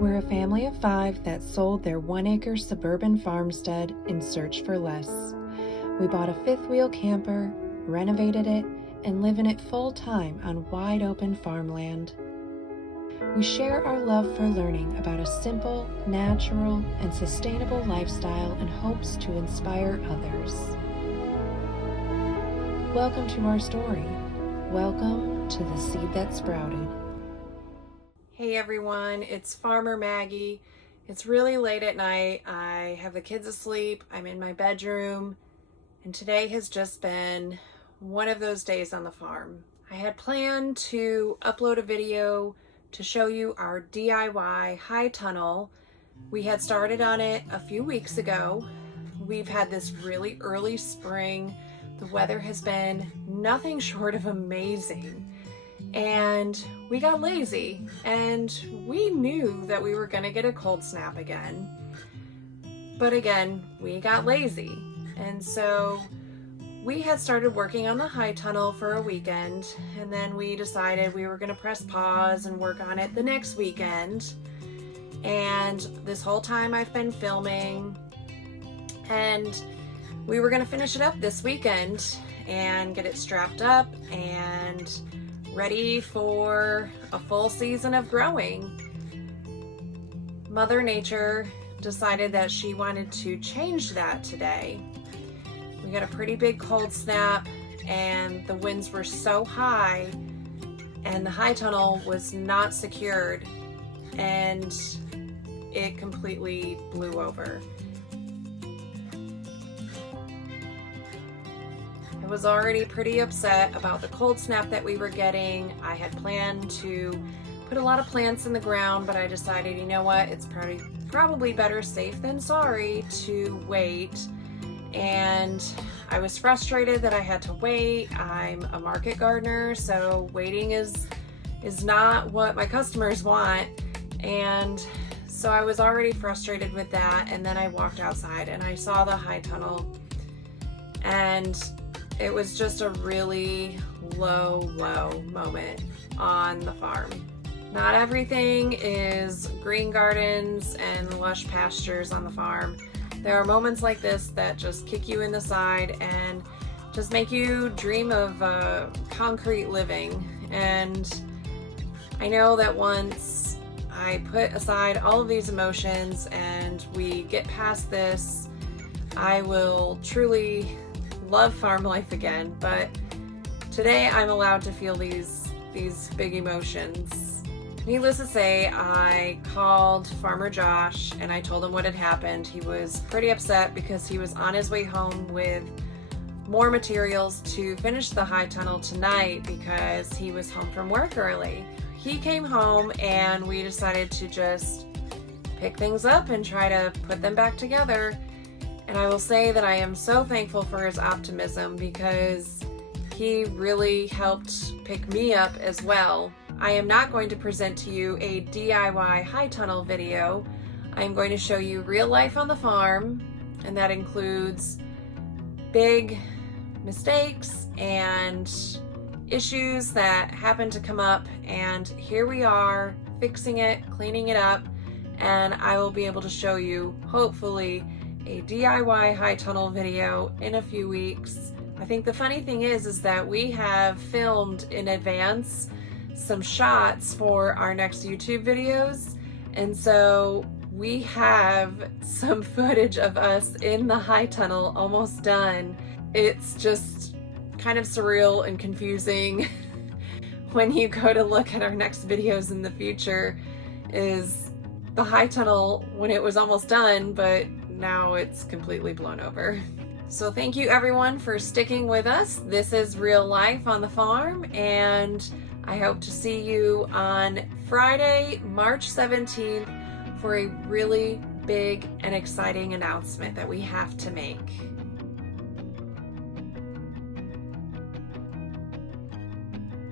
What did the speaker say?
We're a family of 5 that sold their 1-acre suburban farmstead in search for less. We bought a 5th-wheel camper, renovated it, and live in it full-time on wide-open farmland. We share our love for learning about a simple, natural, and sustainable lifestyle in hopes to inspire others. Welcome to our story. Welcome to The Seed That Sprouted. Hey everyone, it's Farmer Maggie. It's really late at night. I have the kids asleep. I'm in my bedroom, and today has just been one of those days on the farm. I had planned to upload a video to show you our DIY high tunnel. We had started on it a few weeks ago. We've had this really early spring. The weather has been nothing short of amazing. And we got lazy, and we knew that we were going to get a cold snap again. But again, we got lazy. And so we had started working on the high tunnel for a weekend, and then we decided we were going to press pause and work on it the next weekend. And this whole time I've been filming, and we were going to finish it up this weekend and get it strapped up and ready for a full season of growing. Mother Nature decided that she wanted to change that today. We got a pretty big cold snap, and the winds were so high, and the high tunnel was not secured, and it completely blew over. I was already pretty upset about the cold snap that we were getting. I had planned to put a lot of plants in the ground, but I decided, you know what, it's probably better safe than sorry to wait. And I was frustrated that I had to wait. I'm a market gardener, so waiting is not what my customers want. And so I was already frustrated with that. And then I walked outside and I saw the high tunnel, and it was just a really low moment on the farm. Not everything is green gardens and lush pastures on the farm. There are moments like this that just kick you in the side and just make you dream of concrete living. And I know that once I put aside all of these emotions and we get past this, I will truly love farm life again. But today I'm allowed to feel these big emotions. Needless to say, I called Farmer Josh and I told him what had happened. He was pretty upset because he was on his way home with more materials to finish the high tunnel tonight because he was home from work early. He came home and we decided to just pick things up and try to put them back together. And I will say that I am so thankful for his optimism because he really helped pick me up as well. I am not going to present to you a DIY high tunnel video. I am going to show you real life on the farm, and that includes big mistakes and issues that happen to come up, and here we are fixing it, cleaning it up, and I will be able to show you, hopefully, a DIY high tunnel video in a few weeks. I think the funny thing is that we have filmed in advance some shots for our next YouTube videos, and so we have some footage of us in the high tunnel almost done. It's just kind of surreal and confusing when you go to look at our next videos in the future. Is the high tunnel when it was almost done, but now it's completely blown over. So thank you everyone for sticking with us. This is real life on the farm, and I hope to see you on Friday, March 17th for a really big and exciting announcement that we have to make.